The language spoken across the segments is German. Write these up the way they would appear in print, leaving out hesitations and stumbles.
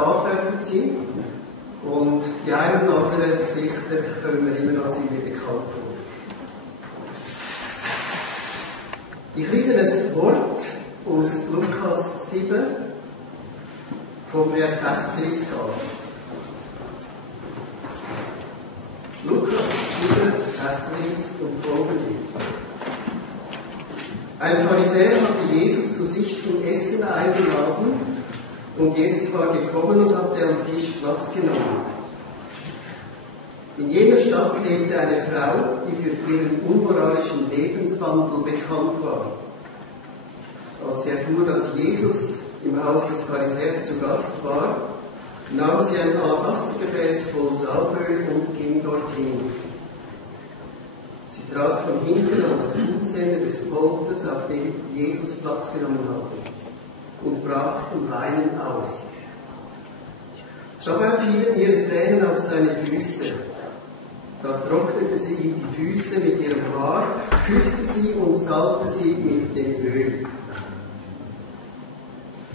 da sind. Und die ein oder anderen Gesichter kommen mir immer noch ziemlich bekannt vor. Ich lese ein Wort aus Lukas 7, vom Vers 36 an. Lukas 7, 36 und folgende. Ein Pharisäer hatte Jesus zu sich zum Essen eingeladen und Jesus war gekommen und hatte am Tisch Platz genommen. In jener Stadt lebte eine Frau, die für ihren unmoralischen Lebenswandel bekannt war. Als sie erfuhr, dass Jesus im Haus des Pharisäers zu Gast war, nahm sie ein Alabastergefäß voll Salböl und ging dorthin. Sie trat von hinten an das Fußende des Polsters, auf dem Jesus Platz genommen hatte, und brach in Weinen aus. Dabei fielen ihre Tränen auf seine Füße. Da trocknete sie ihm die Füße mit ihrem Haar, küsste sie und salbte sie mit dem Öl.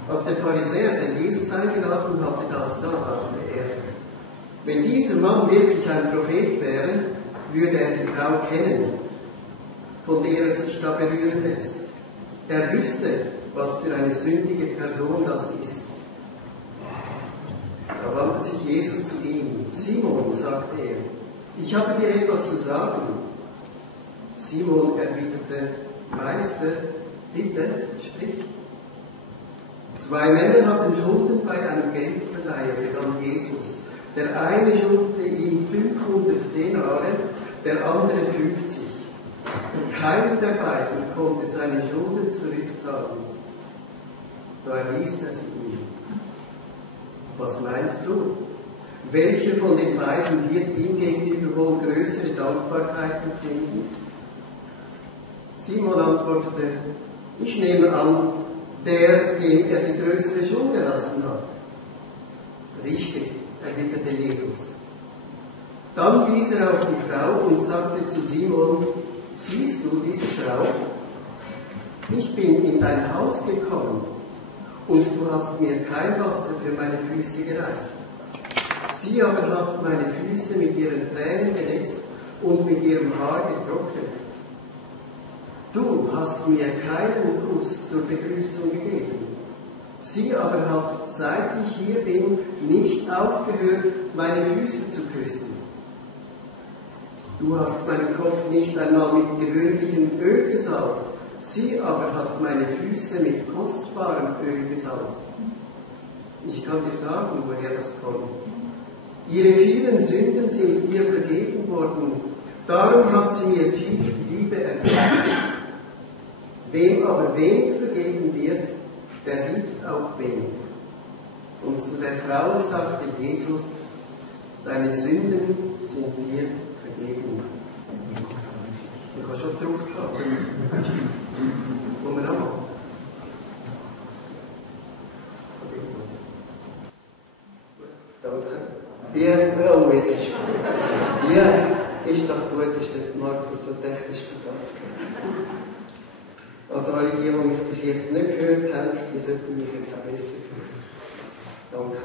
Als der Pharisäer, der Jesus eingeladen hatte, das sah, dachte er, wenn dieser Mann wirklich ein Prophet wäre, würde er die Frau kennen, von der er sich da berühren lässt. Er wüsste, was für eine sündige Person das ist. Da wandte sich Jesus zu ihm. Simon, sagte er, ich habe dir etwas zu sagen. Simon erwiderte, Meister, bitte, sprich. 2 Männer hatten Schulden bei einem Geldverleiher, begann Jesus. Der eine schuldete ihm 500 Denare, der andere 50. Und keiner der beiden konnte seine Schulden zurückzahlen. Da erließ er sie ihm. Was meinst du? Welche von den beiden wird ihm gegenüber wohl größere Dankbarkeit empfinden? Simon antwortete, ich nehme an, der, dem er die größere Schuld erlassen hat. Richtig, erwiderte Jesus. Dann wies er auf die Frau und sagte zu Simon, siehst du diese Frau? Ich bin in dein Haus gekommen und du hast mir kein Wasser für meine Füße gereicht. Sie aber hat meine Füße mit ihren Tränen genetzt und mit ihrem Haar getrocknet. Du hast mir keinen Kuss zur Begrüßung gegeben. Sie aber hat, seit ich hier bin, nicht aufgehört, meine Füße zu küssen. Du hast meinen Kopf nicht einmal mit gewöhnlichem Öl gesalbt. Sie aber hat meine Füße mit kostbarem Öl gesalbt. Ich kann dir sagen, woher das kommt. Ihre vielen Sünden sind ihr vergeben worden. Darum hat sie mir viel Liebe erklärt. Wem aber wenig vergeben wird, der liebt auch wenig. Und zu der Frau sagte Jesus, deine Sünden sind dir vergeben. Ich habe schon Druck gehabt. Wollen wir nochmal? Danke. Ja, oh, jetzt ist gut. Ja, ist doch gut, ist der Markus so technisch begabt. Also alle die mich bis jetzt nicht gehört haben, die sollten mich jetzt auch besser hören. Danke.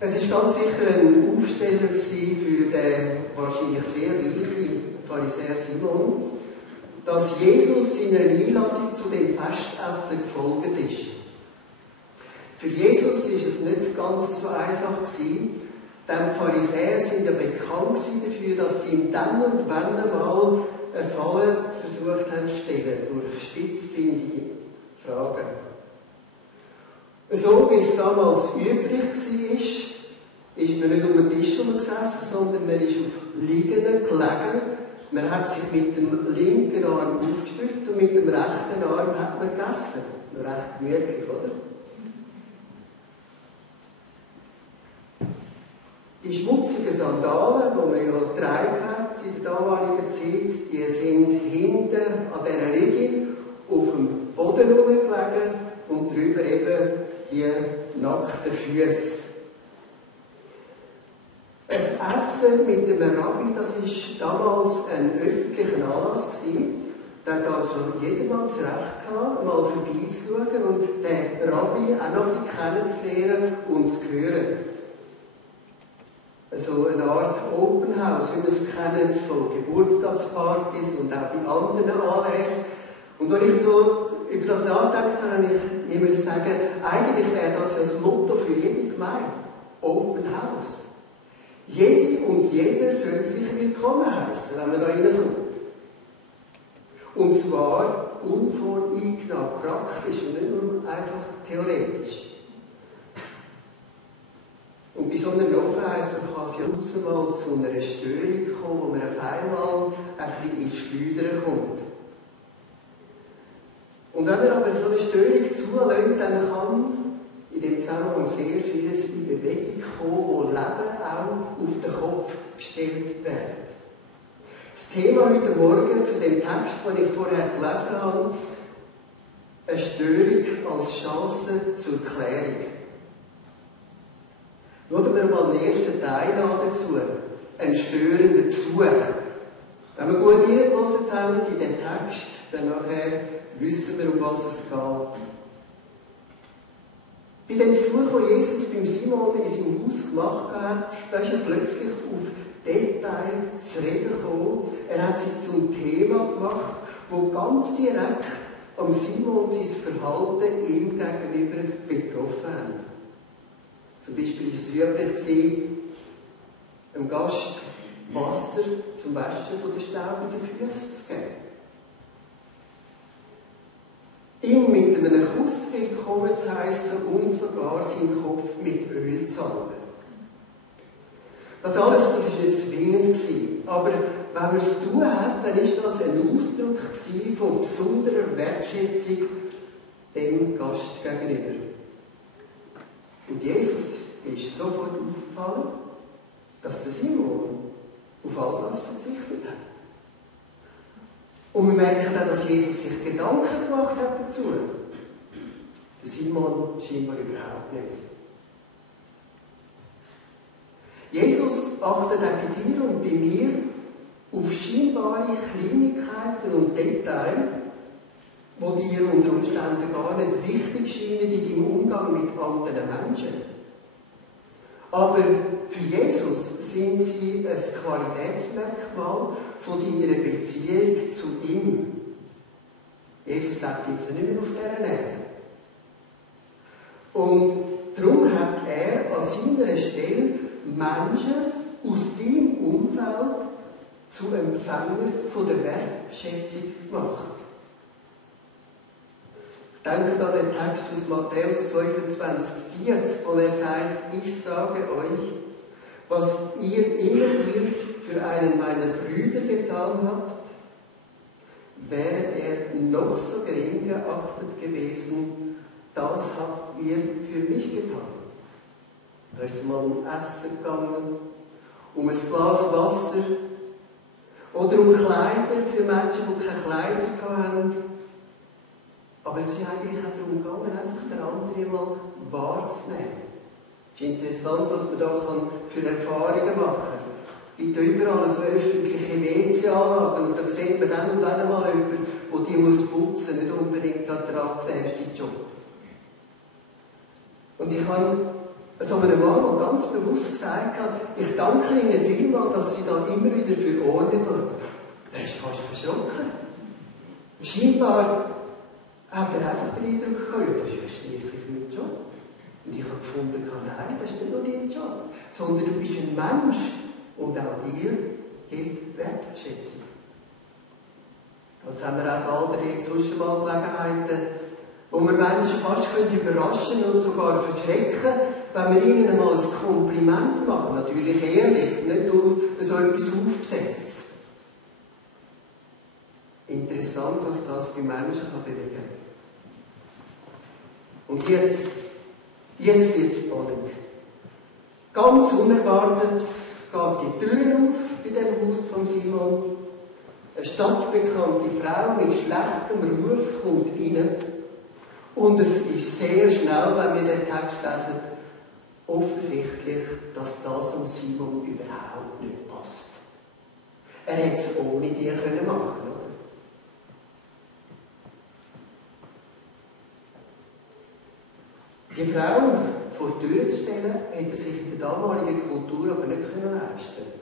Es war ganz sicher ein Aufsteller für den wahrscheinlich sehr reichen Pharisäer Simon, dass Jesus seiner Einladung zu dem Festessen gefolgt ist. Für Jesus war es nicht ganz so einfach gewesen. Denn Pharisäer sind ja bekannt dafür, dass sie ihm dann und wann einmal eine Falle versucht haben zu stellen, durch spitzfindige Fragen. So wie es damals üblich war, ist man nicht um den Tisch gesessen, sondern man ist auf Liegenden gelegen. Man hat sich mit dem linken Arm aufgestützt und mit dem rechten Arm hat man gegessen. Recht gemütlich, oder? Die schmutzigen Sandalen, die man ja getragen hat in der damaligen Zeit, die sind hinten an dieser Liege auf dem Boden gelegen und drüber eben die nackten Füße. Ein Essen mit dem Rabbi, das war damals ein öffentlicher Anlass gewesen. der hat also jedermanns Recht gehabt, mal vorbeizuschauen und den Rabbi auch noch ein bisschen kennenzulernen und zu hören. Also eine Art Open House, wie wir es kennen von Geburtstagspartys und auch bei anderen Anlässen. Und als ich so über das nachgedacht habe, habe ich mir sagen, eigentlich wäre das ja das Motto für jede Gemeinde. Open House. Jede und jeder soll sich willkommen heißen, wenn man da reinkommt. Und zwar unvoreingenommen, praktisch und nicht nur einfach theoretisch. Und bei so einer Offenheit kann es ja mal zu einer Störung kommen, wo man auf einmal ein bisschen ins Schleudern kommt. Und wenn man aber so eine Störung zulässt, dann kann in dem Zusammenhang sehr vieles in Bewegung kommen, wo Leben auch auf den Kopf gestellt wird. Das Thema heute Morgen zu dem Text, den ich vorher gelesen habe, eine Störung als Chance zur Klärung. Schauen wir mal den ersten Teil an dazu. Ein störender Besuch. Wenn wir gut reingelassen haben in den Text, dann nachher wissen wir, um was es geht. Bei dem Besuch, den Jesus beim Simon in seinem Haus gemacht hat, da ist er plötzlich auf Details zu reden gekommen. Er hat sie zum Thema gemacht, das ganz direkt am Simon sein Verhalten ihm gegenüber betroffen hat. Zum Beispiel war es üblich, einem Gast Wasser zum Waschen von den staubigen Füßen zu geben. Ihm mit einem Kuss willkommen zu heissen und sogar seinen Kopf mit Öl zu salben. Das alles, das war nicht zwingend, aber wenn man es tun hat, dann war das ein Ausdruck von besonderer Wertschätzung dem Gast gegenüber. Und Jesus ist sofort aufgefallen, dass der Simon auf all das verzichtet hat. Und wir merken auch, dass Jesus sich Gedanken gemacht hat dazu. Der Simon scheinbar überhaupt nicht. Jesus achtet auch bei dir und bei mir auf scheinbare Kleinigkeiten und Details, die dir unter Umständen gar nicht wichtig scheinen in deinem Umgang mit anderen Menschen. Aber für Jesus sind sie ein Qualitätsmerkmal von deiner Beziehung zu ihm. Jesus lebt jetzt nicht mehr auf dieser Erde. Und darum hat er an seiner Stelle Menschen aus deinem Umfeld zu Empfängern von der Wertschätzung gemacht. Denkt an den Text aus Matthäus 25, 40, wo er sagt, ich sage euch, was ihr immer für einen meiner Brüder getan habt, wäre er noch so gering geachtet gewesen, das habt ihr für mich getan. Da ist es mal um Essen gegangen, um ein Glas Wasser oder um Kleider für Menschen, die keine Kleider hatten. Aber es ist eigentlich auch darum gegangen, einfach den anderen mal wahrzunehmen. Es ist interessant, was man da für Erfahrungen machen kann. Es gibt ja überall so öffentliche WC-Anlagen und da sieht man dann und dann mal jemanden, der die muss putzen, nicht unbedingt gerade der abklärste Job. Und ich habe so einem Mann mal ganz bewusst gesagt, ich danke Ihnen vielmals, dass Sie da immer wieder für Ordnung schauen. Der ist fast verschrocken. Scheinbar hat er einfach den Eindruck gehabt, das ist ja schliesslich mein Job. Und ich habe gefunden, nein, das ist nicht nur dein Job, sondern du bist ein Mensch und auch dir gilt Wertschätzung. Das haben wir auch andere sonst mal Gelegenheiten, wo wir Menschen fast überraschen und sogar verschrecken, wenn wir ihnen einmal ein Kompliment machen. Natürlich ehrlich, nicht nur so etwas Aufgesetztes. Interessant, was das bei Menschen bewegen kann. Und jetzt wird es spannend. Ganz unerwartet geht die Tür auf bei dem Haus von Simon. Eine stadtbekannte Frau mit schlechtem Ruf kommt rein. Und es ist sehr schnell, wenn wir den Text lesen, offensichtlich, dass das um Simon überhaupt nicht passt. Er hätte es ohne die machen können. Die Frau vor die Tür zu stellen, hätte er sich in der damaligen Kultur aber nicht leisten können.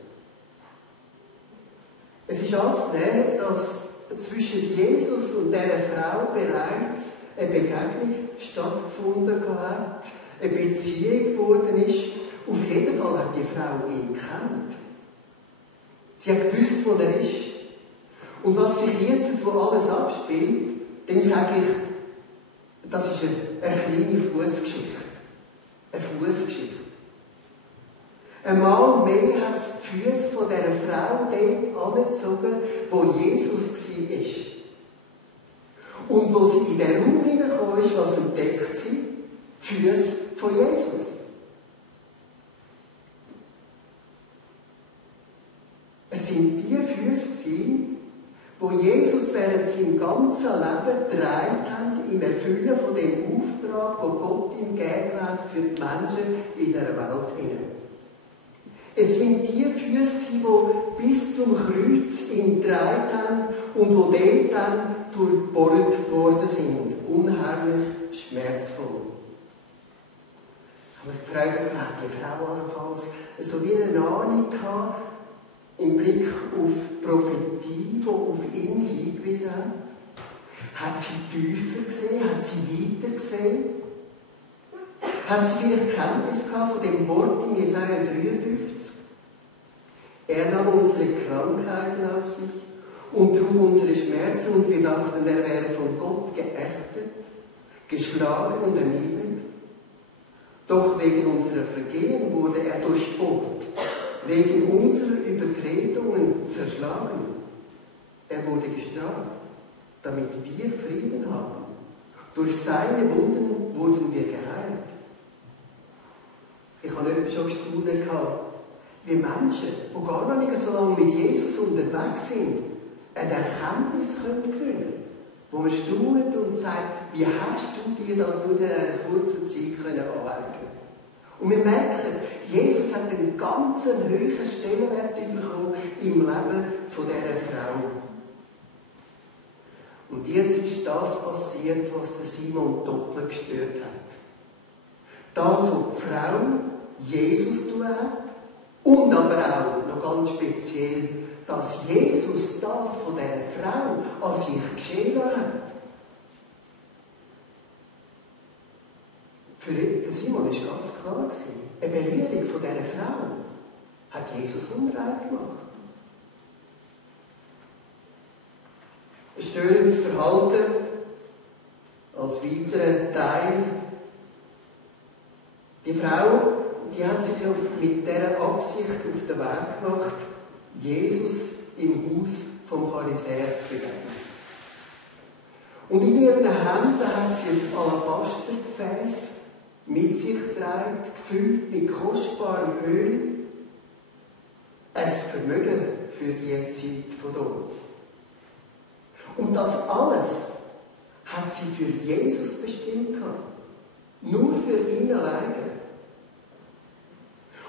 Es ist anzunehmen, dass zwischen Jesus und dieser Frau bereits eine Begegnung stattgefunden hat, eine Beziehung geworden ist. Auf jeden Fall hat die Frau ihn gekannt. Sie hat gewusst, wo er ist. Und was sich jetzt so alles abspielt, dem sage ich, das ist eine kleine Fußgeschichte. Eine Fußgeschichte. Einmal mehr hat es die Füße von dieser Frau dort angezogen, wo Jesus war. Und wo sie in den Raum hineingekommen ist, was entdeckt sie? Die Füße von Jesus. Es sind die Füße, wo Jesus während seinem ganzen Leben getragen hat, im Erfüllen von dem Auftrag, den Gott ihm gegeben hat für die Menschen in der Welt. Es sind die Füße, die bis zum Kreuz ihn getragen haben und wo dort dann durchbohrt worden sind. Unheimlich schmerzvoll. Aber ich frage mich, hat die Frau allenfalls so wie eine Ahnung gehabt, im Blick auf die Prophetie, die auf ihn hingewiesen hat? Hat sie tiefer gesehen? Hat sie weiter gesehen? Hat sie vielleicht Kenntnis gehabt von dem Wort in Jesaja 53? Er nahm unsere Krankheiten auf sich und trug unsere Schmerzen und wir dachten, er wäre von Gott geächtet, geschlagen und erniedrigt. Doch wegen unserer Vergehen wurde er durchbohrt, wegen unserer Übertretungen zerschlagen. Er wurde gestraft, damit wir Frieden haben. Durch seine Wunden wurden wir geheilt. Ich habe nicht schon gestaunt gehabt, wie Menschen, die gar noch nicht so lange mit Jesus unterwegs sind, eine Erkenntnis gewinnen können, wo man staunt und sagt, wie hast du dir das nur in einer kurzen Zeit aneignen? Und wir merken, Jesus hat einen ganz hohen Stellenwert bekommen im Leben von dieser Frau. Und jetzt ist das passiert, was der Simon doppelt gestört hat. Das, was die Frau Jesus tun hat, und aber auch, noch ganz speziell, dass Jesus das von dieser Frau an sich geschehen hat. Für Simon war ganz klar, eine Berührung von dieser Frau hat Jesus unrein gemacht. Ein störendes Verhalten als weiterer Teil. Die Frau, die hat sich mit dieser Absicht auf den Weg gemacht, Jesus im Haus vom Pharisäer zu begegnen. Und in ihren Händen hat sie ein Alabastergefäß mit sich getragen, gefüllt mit kostbarem Öl. Ein Vermögen für die Zeit von dort. Und das alles hat sie für Jesus bestimmt gehabt. Nur für ihn alleine.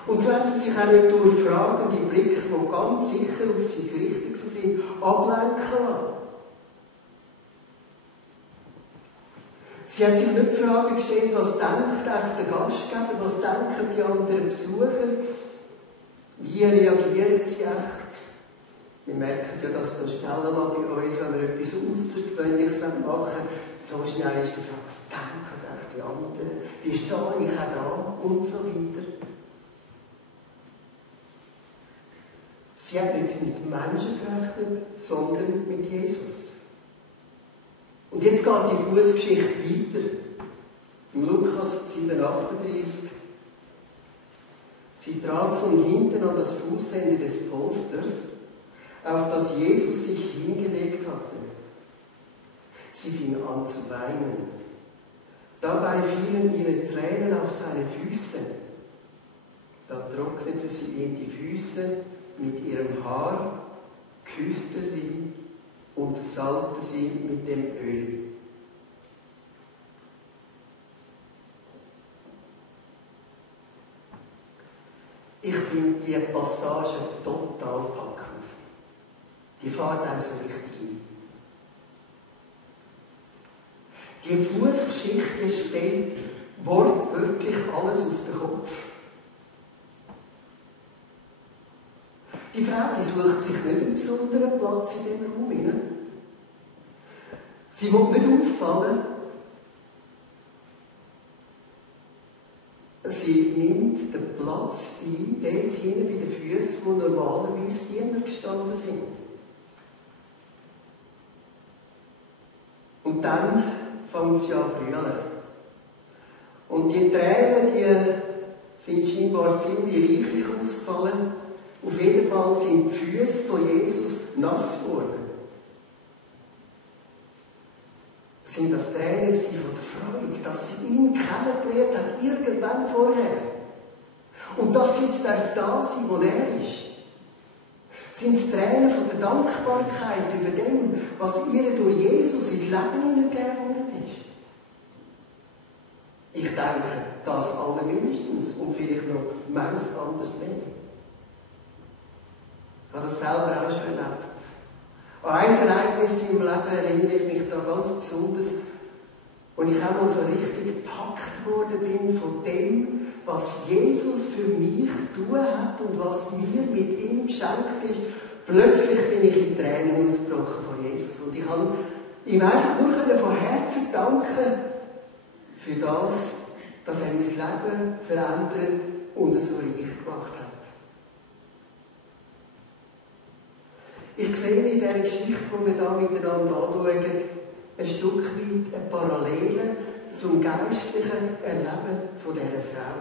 Und so hat sie sich auch nicht durch fragende Blicke, die ganz sicher auf sie gerichtet sind, ablenken lassen. Sie hat sich nicht die Frage gestellt, was denkt echt der Gastgeber, was denken die anderen Besucher, wie reagieren sie echt. Wir merken ja, dass das schnell mal bei uns, wenn wir etwas Außergewöhnliches machen, so schnell ist die Frage, was denken echt die anderen, wie stehe ich auch da und so weiter. Sie hat nicht mit Menschen gerechnet, sondern mit Jesus. Und jetzt geht die Fußgeschichte weiter. Im Lukas 7,38. Sie trat von hinten an das Fußende des Polsters, auf das Jesus sich hingelegt hatte. Sie fing an zu weinen. Dabei fielen ihre Tränen auf seine Füße. Da trocknete sie ihm die Füße mit ihrem Haar, küsste sie und salbte sie mit dem Öl. Ich finde die Passage total packend. Die fährt einem so richtig ein. Die Fußgeschichte stellt Wort wirklich alles auf den Kopf. Die Frau, die sucht sich nicht einen besonderen Platz in diesem Raum hinein. Sie will nicht auffallen. Sie nimmt den Platz ein, dort hinten bei den Füßen, wo normalerweise Diener gestanden sind. Und dann fängt sie an zu brüllen. Und die Tränen, die sind scheinbar ziemlich reichlich ausgefallen. Auf jeden Fall sind die Füße von Jesus nass geworden. Sind das Tränen von der Freude, dass sie ihn kennengelernt hat, irgendwann vorher. Und dass sie jetzt da sein, wo er ist. Sind es Tränen von der Dankbarkeit über dem, was ihr durch Jesus ins Leben hineingegeben worden ist. Ich denke, das allermindestens und vielleicht noch manches anderes mehr. Ich habe das selber auch schon erlebt. An ein Ereignis in meinem Leben erinnere ich mich da ganz besonders, wo ich einmal so richtig gepackt worden bin von dem, was Jesus für mich tun hat und was mir mit ihm geschenkt ist. Plötzlich bin ich in Tränen ausgebrochen von Jesus. Und ich kann ihm einfach nur von Herzen danken für das, dass er mein Leben verändert und so reich gemacht hat. Ich sehe in dieser Geschichte, die wir hier miteinander anschauen, ein Stück weit eine Parallele zum geistlichen Erleben von dieser Frau.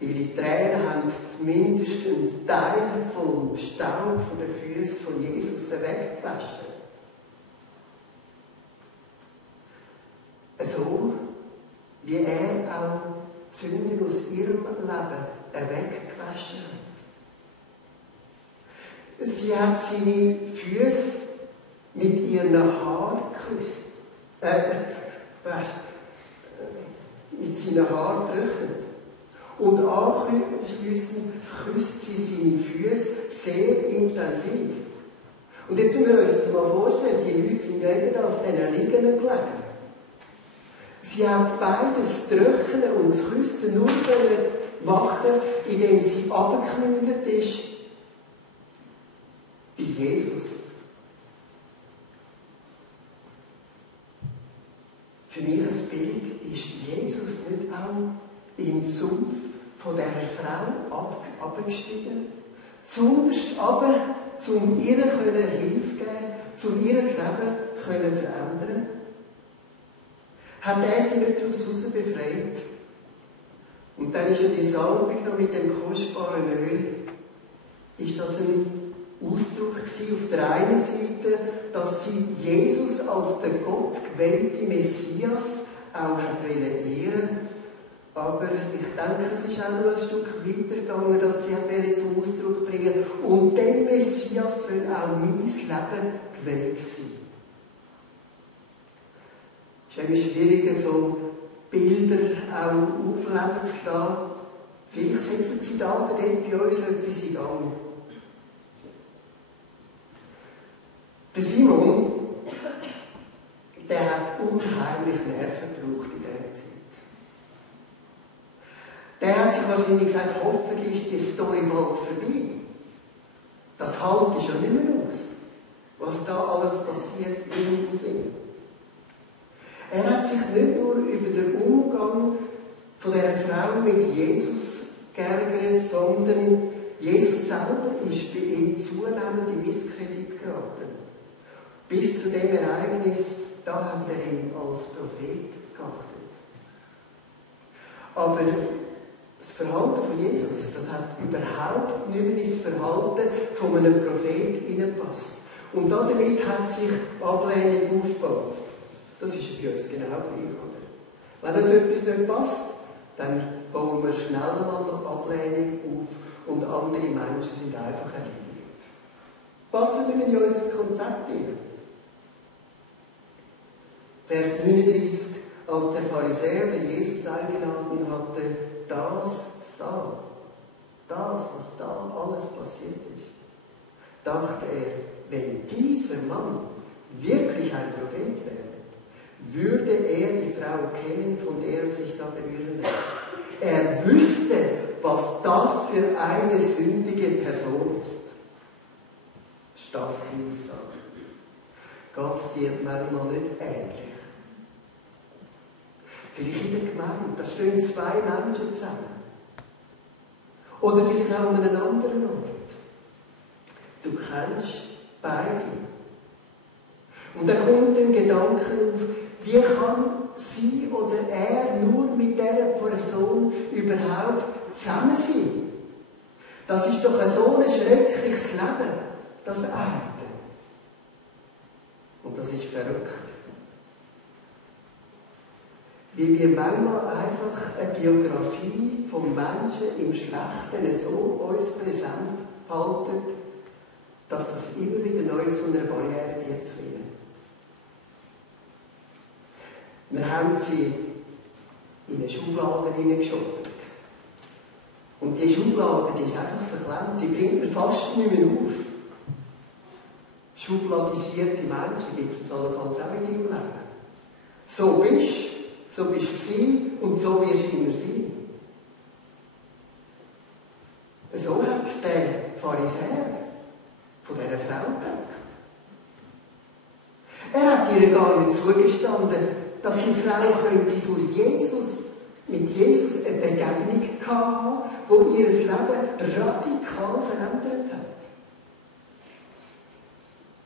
Ihre Tränen haben zumindest einen Teil vom Staub von den Füßen von Jesus weggewaschen. So wie er auch Sünden aus ihrem Leben weggewaschen hat. Sie hat seine Füße mit ihren Haaren geküsst. Mit seinen Haaren getrocknet. Und anschliessend küsst sie seine Füße sehr intensiv. Und jetzt müssen wir uns das mal vorstellen, die Leute sind ja auf diesen Liegenden gelegen. Sie hat beides Trocknen und das Küssen nur machen, indem sie abgeknüllt ist bei Jesus. Für mich ein Bild, ist Jesus nicht auch im Sumpf von dieser Frau abgestiegen? Zunderst aber, um ihr Hilfe geben, um ihr Leben verändern? Hat er sie nicht daraus befreit? Und dann ist ja die Salbung noch mit dem kostbaren Öl. Ist das ein Ausdruck auf der einen Seite, dass sie Jesus als der Gott gewählte Messias auch ehren. Aber ich denke, es ist auch noch ein Stück weitergegangen, dass sie zum Ausdruck bringen. Und dem Messias soll auch mein Leben gewählt sein. Es ist nämlich schwierig, so Bilder auch aufleben zu lassen. Vielleicht setzen sie da dort bei uns etwas in Gang. Der Simon, der hat unheimlich Nerven gebraucht in dieser Zeit. Der hat sich wahrscheinlich gesagt, hoffentlich ist die Story bald vorbei. Das halte ich ja nicht mehr aus, was da alles passiert in ihm. Er hat sich nicht nur über den Umgang von dieser Frau mit Jesus geärgert, sondern Jesus selber ist bei ihm zunehmend in Misskredit geraten. Bis zu dem Ereignis, da hat er ihn als Prophet geachtet. Aber das Verhalten von Jesus, das hat überhaupt nicht mehr ins Verhalten von einem Prophet hineingepasst. Und damit hat sich Ablehnung aufgebaut. Das ist bei uns genau gleich, oder? Wenn uns etwas nicht passt, dann bauen wir schnell mal noch Ablehnung auf und andere Menschen sind einfach erledigt. Passen wir in unser Konzept hinein. Vers 39, als der Pharisäer, der Jesus eingeladen hatte, das sah, das, was da alles passiert ist, dachte er, wenn dieser Mann wirklich ein Prophet wäre, würde er die Frau kennen, er wüsste, was das für eine sündige Person ist. Starke Aussage. Geht es dir manchmal nicht ähnlich? Vielleicht in der Gemeinde, da stehen zwei Menschen zusammen. Oder vielleicht auch an einem anderen Ort. Du kennst beide. Und dann kommt ein Gedanke auf, wie kann sie oder er nur mit dieser Person überhaupt zusammen sein? Das ist doch so ein schreckliches Leben, das Erden. Und das ist verrückt. Wie wir manchmal einfach eine Biografie von Menschen im Schlechten so uns präsent halten, dass das immer wieder neu zu einer Barriere wird zu werden. Wir haben sie in eine Schublade hineingeschoben. Und diese Schublade, die ist einfach verklemmt, die bringt mir fast nicht mehr auf. Schubladisierte Menschen gibt es allenfalls auch in deinem Leben. So bist du gewesen und so wirst du immer sein. So hat der Pharisäer von dieser Frau gedacht. Er hat ihr gar nicht zugestanden, dass die Frau könnte mit Jesus eine Begegnung haben, die ihr Leben radikal verändert hat.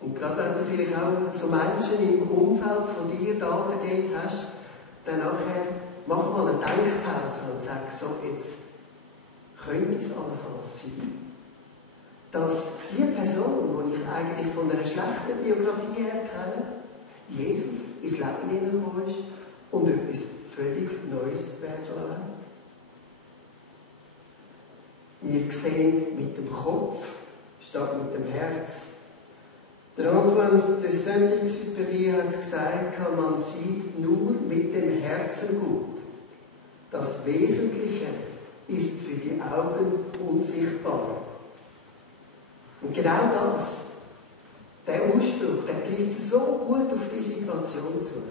Und gerade wenn du vielleicht auch so Menschen im Umfeld von dir da gedreht hast, dann nachher mach mal eine Denkpause und sag so, jetzt könnte es allenfalls sein, dass die Person, die ich eigentlich von einer schlechten Biografie her kenne, Jesus ins Leben hineingekommen ist und etwas völlig Neues werden. Wir sehen mit dem Kopf statt mit dem Herz. Der Antoine de Saint-Exupéry hat gesagt, man sieht nur mit dem Herzen gut. Das Wesentliche ist für die Augen unsichtbar. Und genau das, der Ausspruch, der trifft so gut auf die Situation zu.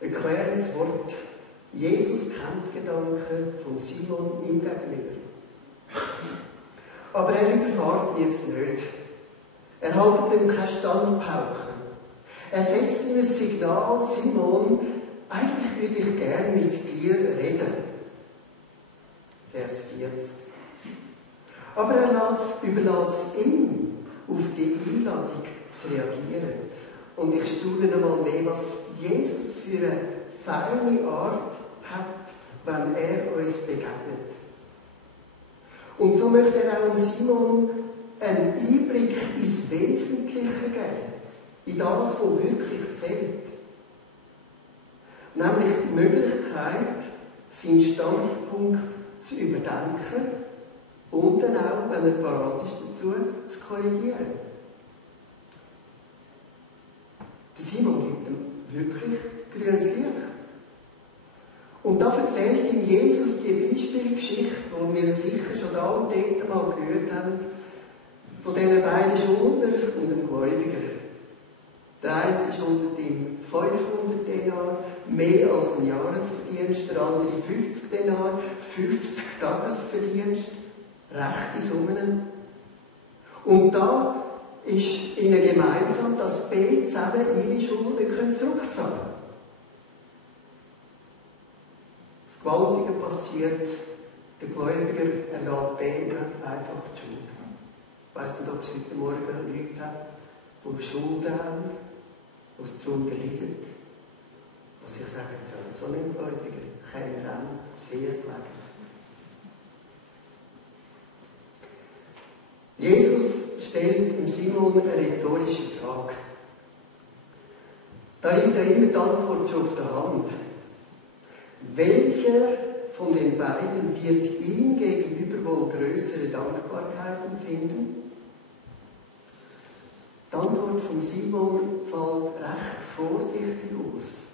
Erklärendes Wort. Jesus kennt die Gedanken von Simon ihm gegenüber. Aber er überfährt ihn jetzt nicht. Er hält ihm keine Standpauke. Er setzt ihm ein Signal, Simon, eigentlich würde ich gerne mit dir reden. Vers 40. Aber er überlässt es ihm, auf die Einladung zu reagieren. Und ich staune noch mal mehr, was Jesus für eine feine Art hat, wenn er uns begegnet. Und so möchte er auch Simon einen Einblick ins Wesentliche geben, in das, was wirklich zählt. Nämlich die Möglichkeit, seinen Standpunkt zu überdenken und dann auch, wenn er parat ist dazu, zu korrigieren. Der Simon gibt ihm wirklich grünes Licht. Und da erzählt ihm Jesus die Beispielgeschichte, die wir sicher schon da und dort mal gehört haben, von diesen beiden Schuldner und dem Gläubiger. Der eine schuldet ihm 500 Denar, mehr als ein Jahresverdienst, der andere 50 Denar, 50 Tagesverdienst, rechte Summen. Und da ist ihnen gemeinsam, dass beide zusammen ihre Schulden zurückzahlen können. Das Gewaltige passiert, der Gläubiger erlässt beide einfach die Schuld. Ich weiss nicht, ob es heute Morgen Leute hat, die Schulden haben, die es darunter liegen. Was ich sage, so ein Gläubiger käme dann sehr gelegen. Jesus stellt dem Simon eine rhetorische Frage. Da liegt ja immer die Antwort schon auf der Hand. Welcher von den beiden wird ihm gegenüber wohl größere Dankbarkeit empfinden? Die Antwort von Simon fällt recht vorsichtig aus.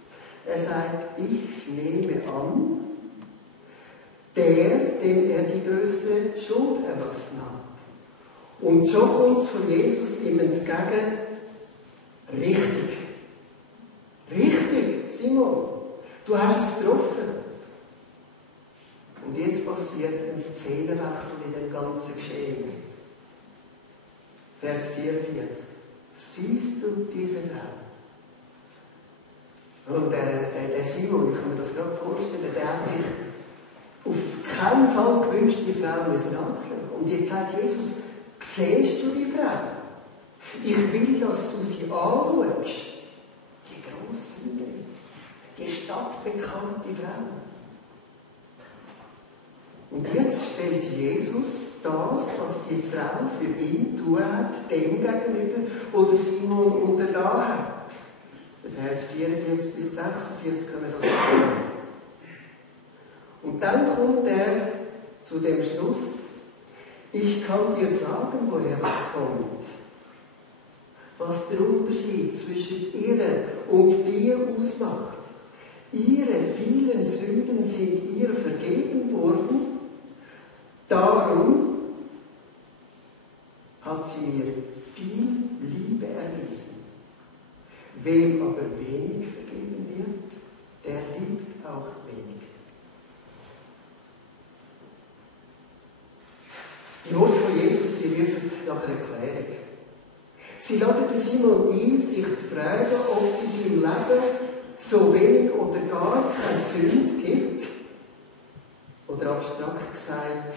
Er sagt, ich nehme an, dem er die größere Schuld erlassen hat. Und so kommt es von Jesus ihm entgegen, richtig. Richtig, Simon. Du hast es getroffen. Und jetzt passiert ein Szenenwechsel in dem ganzen Geschehen. Vers 44. Siehst du diese Frau? Und der Simon, ich kann mir das gerade vorstellen, der hat sich auf keinen Fall gewünscht, die Frau anzuschauen. Und jetzt sagt Jesus, siehst du die Frau? Ich will, dass du sie anschaust. Die grosse, die stadtbekannte Frau. Und jetzt stellt Jesus das, was die Frau für ihn tun hat, dem gegenüber, wo der Simon unterlassen hat. Vers 44 bis 46 können wir das sagen. Und dann kommt er zu dem Schluss, ich kann dir sagen, woher das kommt. Was der Unterschied zwischen ihr und dir ausmacht. Ihre vielen Sünden sind ihr vergeben worden, darum hat sie mir viel Liebe erwiesen. Wem aber wenig vergeben wird, der liebt auch wenig. Die Worte von Jesus, die rufen nach einer Erklärung. Sie laden den Simon ein, sich zu fragen, ob es in seinem Leben so wenig oder gar keine Sünde gibt. Oder abstrakt gesagt,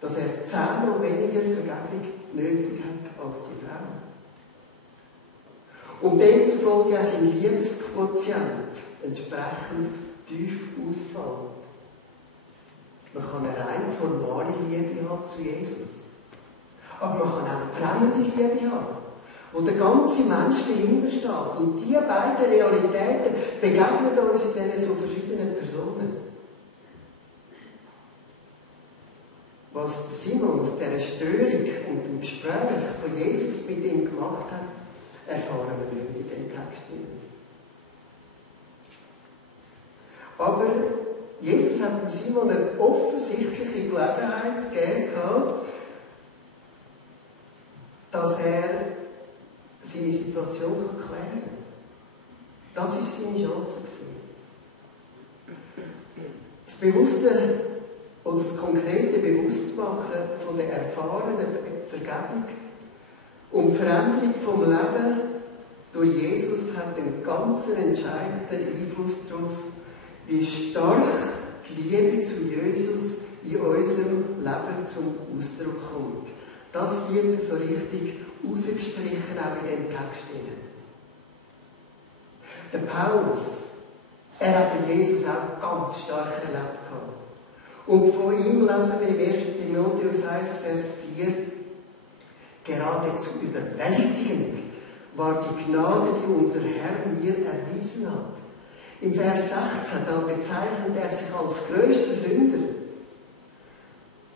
dass er 10-mal weniger Vergebung nötig hat als die Frau. Und demzufolge auch sein Liebesquotient entsprechend tief ausfällt. Man kann eine rein formale Liebe haben zu Jesus. Aber man kann auch eine brennende Liebe haben, wo der ganze Mensch dahinter steht. Und diese beiden Realitäten begegnen uns in diesen so verschiedenen Personen. Was Simon aus dieser Störung und dem Gespräch von Jesus mit ihm gemacht hat, erfahren wir nicht in dem Text. Aber Jesus hat Simon eine offensichtliche Gelegenheit gegeben, dass er seine Situation klären kann. Das war seine Chance. Das bewusste oder das konkrete Bewusstmachen von der erfahrenen Vergebung und Veränderung vom Leben durch Jesus hat einen ganz entscheidenden Einfluss darauf, wie stark die Liebe zu Jesus in unserem Leben zum Ausdruck kommt. Das wird so richtig rausgestrichen auch in dem Text. Der Paulus, er hat den Jesus auch ganz stark erlebt. Und von ihm lesen wir im 1. Timotheus 1, Vers 4, geradezu überwältigend war die Gnade, die unser Herr mir erwiesen hat. Im Vers 16, da bezeichnet er sich als größter Sünder.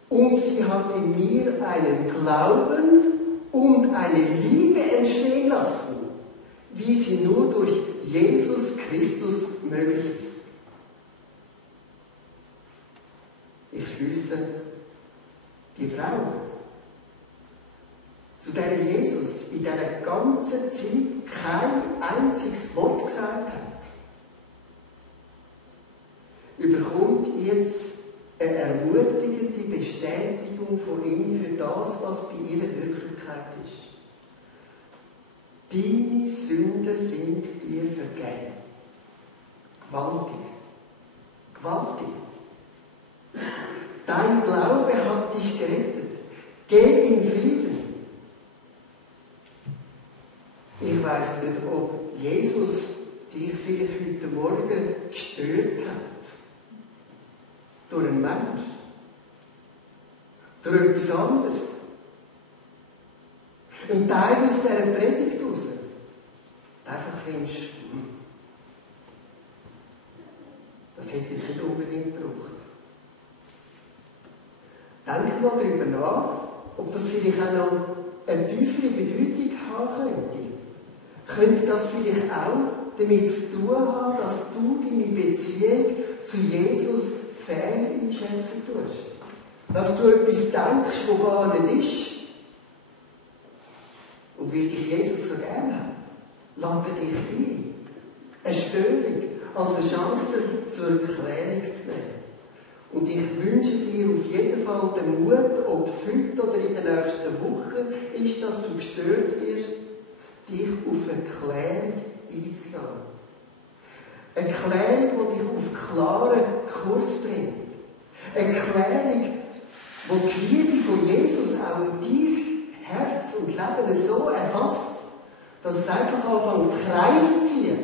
Und sie hat in mir einen Glauben und eine Liebe entstehen lassen, wie sie nur durch Jesus Christus möglich ist. Ich schließe, die Frau, zu der Jesus in dieser ganzen Zeit kein einziges Wort gesagt hat, überkommt jetzt eine ermutigende Bestätigung von ihm für das, was bei ihr Wirklichkeit ist. Deine Sünden sind dir vergeben. Gewaltig. Gewaltig. Dein Glaube hat dich gerettet. Geh in Frieden. Ich weiss nicht, ob Jesus dich vielleicht heute Morgen gestört hat. Durch einen Mensch. Durch etwas anderes. Ein Teil aus dieser Predigt raus. Einfach findest, das hätte ich nicht unbedingt gebraucht. Denk mal darüber nach, ob das vielleicht auch noch eine tiefere Bedeutung haben könnte. Könnte das vielleicht auch damit zu tun haben, dass du deine Beziehung zu Jesus fehl einschätzen tust? Dass du etwas denkst, was gar nicht ist. Und weil dich Jesus so gerne hat, lade dich ein. Eine Störung, als eine Chance zur Erklärung zu nehmen. Und ich wünsche dir auf jeden Fall den Mut, ob es heute oder in den nächsten Wochen ist, dass du gestört wirst, dich auf eine Klärung einzulassen. Eine Klärung, die dich auf klaren Kurs bringt. Eine Klärung, die die Liebe von Jesus auch in dein Herz und Leben so erfasst, dass es einfach anfängt, Kreise zu ziehen.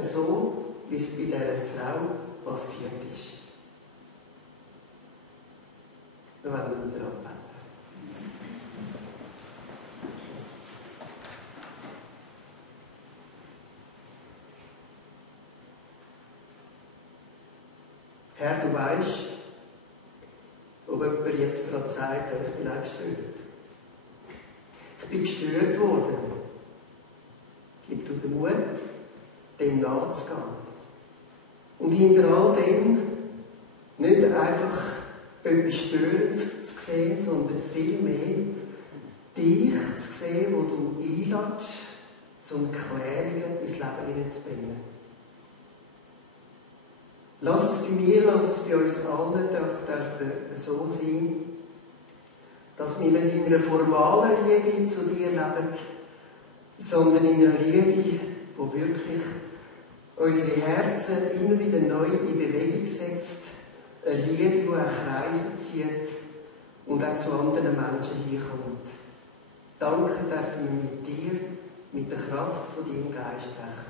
So, wie es bei dieser Frau passiert ist. Wir werden daran beten. Herr, du weißt, ob jemand jetzt gerade sagt, ich bin auch gestört. Ich bin gestört worden. Gib du den Mut, dem nachzugehen. Und hinter all dem nicht einfach etwas Störendes zu sehen, sondern vielmehr dich zu sehen, wo du einlädst, um Klärungen ins Leben hineinzubringen. Lass es bei mir, lass es bei uns allen dürfen so sein, dass wir nicht in einer formalen Liebe zu dir leben, sondern in einer Liebe, die wirklich unsere Herzen immer wieder neu in Bewegung setzt. Eine Liebe, die auch Kreise zieht und auch zu anderen Menschen hinkommt. Danke dürfen wir mit dir, mit der Kraft von deinem Geist sprechen.